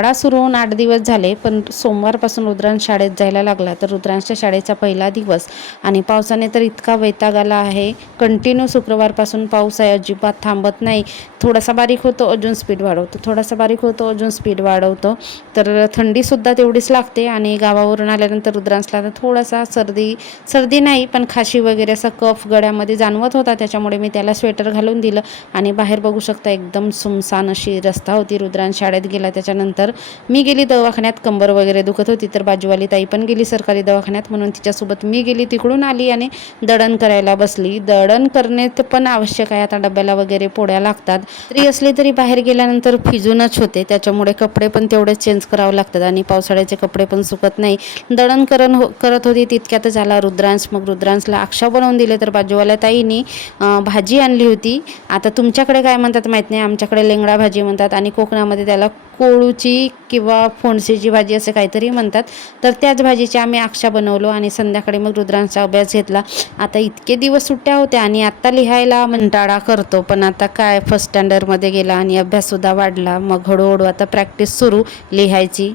शाळा सुरू होऊन 8 दिवस झाले, पण सोमवारपासून रुद्रांश शाळेत जायला लागला. तर रुद्रांशच्या शाळेचा पहिला दिवस आणि पावसाने तर इतका वैताग आला आहे. कंटिन्यू शुक्रवारपासून पाऊस आहे, अजिबात थांबत नाही. थोडासा बारीक होतो अजून स्पीड वाढवतो, थोडासा बारीक होतो अजून स्पीड वाढवतो. तर थंडीसुद्धा तेवढीच लागते आणि गावावरून आल्यानंतर रुद्रांशला थोडासा सर्दी नाही पण खाशी वगैरे असा कफ गळ्यामध्ये जाणवत होता. त्याच्यामुळे मी त्याला स्वेटर घालून दिलं आणि बाहेर बघू शकता एकदम सुमसान अशी रस्ता होती. रुद्रांश शाळेत गेला. त्याच्यानंतर मी गेली दवाखान्यात, कंबर वगैरे दुखत होती. तर बाजूवाली ताई पण गेली सरकारी दवाखान्यात, म्हणून तिच्यासोबत मी गेली. तिकडून आली आणि दळण करायला बसली. दळण करणे पण आवश्यक आहे, आता डब्याला वगैरे पोळ्या लागतात. स्त्री असली तरी बाहेर गेल्यानंतर फिजूनच होते, त्याच्यामुळे कपडे पण तेवढेच चेंज करावे लागतात आणि पावसाळ्याचे कपडे पण सुकत नाही. दळण करत होती तितक्यातच आला रुद्रांश. मग रुद्रांशला अक्षा बनवून दिले. तर बाजूवाल्या ताईंनी भाजी आणली होती. आता तुमच्याकडे काय म्हणतात माहीत नाही, आमच्याकडे लेंगडा भाजी म्हणतात आणि कोकणामध्ये त्याला कोळूची किंवा फोणसीची भाजी असे काहीतरी म्हणतात. तर त्याच भाजीची आम्ही अक्षा बनवलो आणि संध्याकाळी मग रुद्रांशचा अभ्यास घेतला. आता इतके दिवस सुट्ट्या होत्या आणि आत्ता लिहायला कंटाळा करतो, पण आता काय फर्स्ट स्टँडर्डमध्ये गेला आणि अभ्याससुद्धा वाढला. मग हळूहळू आता प्रॅक्टिस सुरू लिहायची.